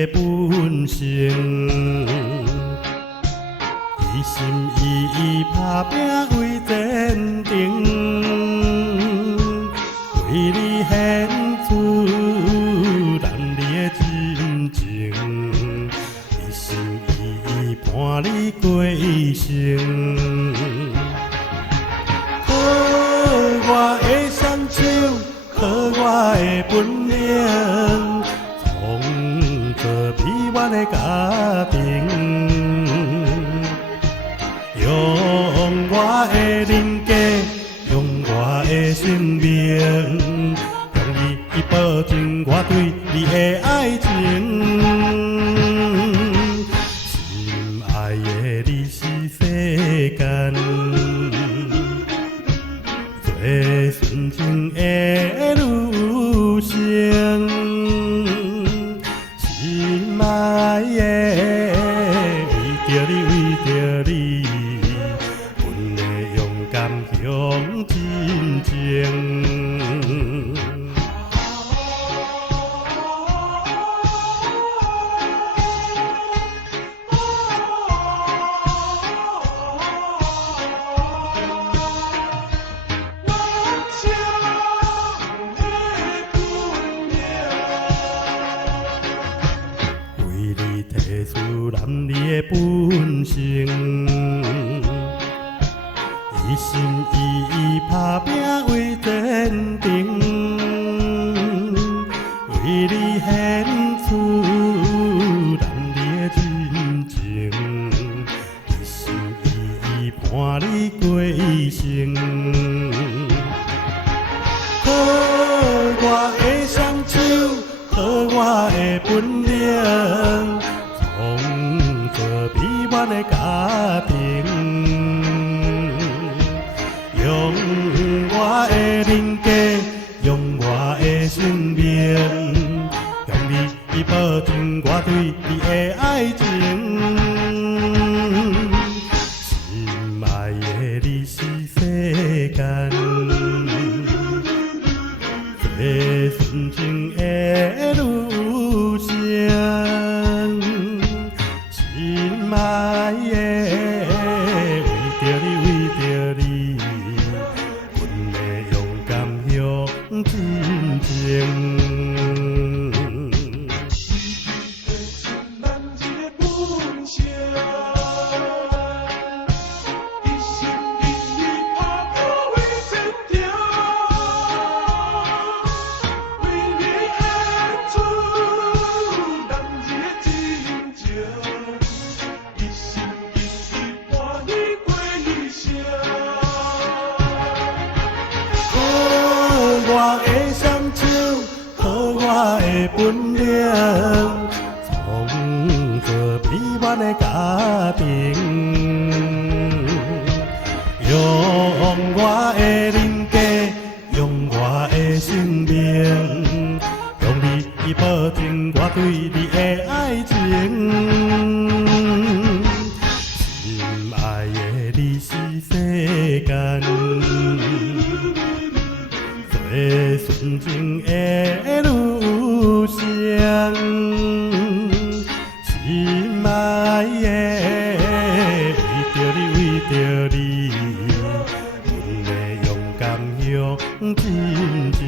的本性。一心一意打拼为前程，为你献出咱你的真情，一心一意伴你过一生。靠我的双手，靠我的本领，创造美满的家庭。用我的人格，用我的生命，向你保证我对你的爱情。心爱的你是世间最纯情的女性，心爱的为着你，为着你。向真情，为你提出男儿的本性。一心一意打拼为前程，为你献出咱你的真情，一心一意伴你过一生。靠我的双手，靠我的本领，创造美满的家庭。用我的人格，用我的生命，向你保证我对你的爱情。心爱的你是世间最纯情的女性，心爱的为着你，为着你。真情，男儿的本性，一心一意打拼为前程，为你献出男儿的真情，一心一意伴你过一生。我的双手，靠我的本领，创造美满的家庭。用我的人格，用我的生命，向你保证我对你的爱情。心爱的你是世间最纯情的女性，心爱的为着你，为着你，阮会勇敢向真情。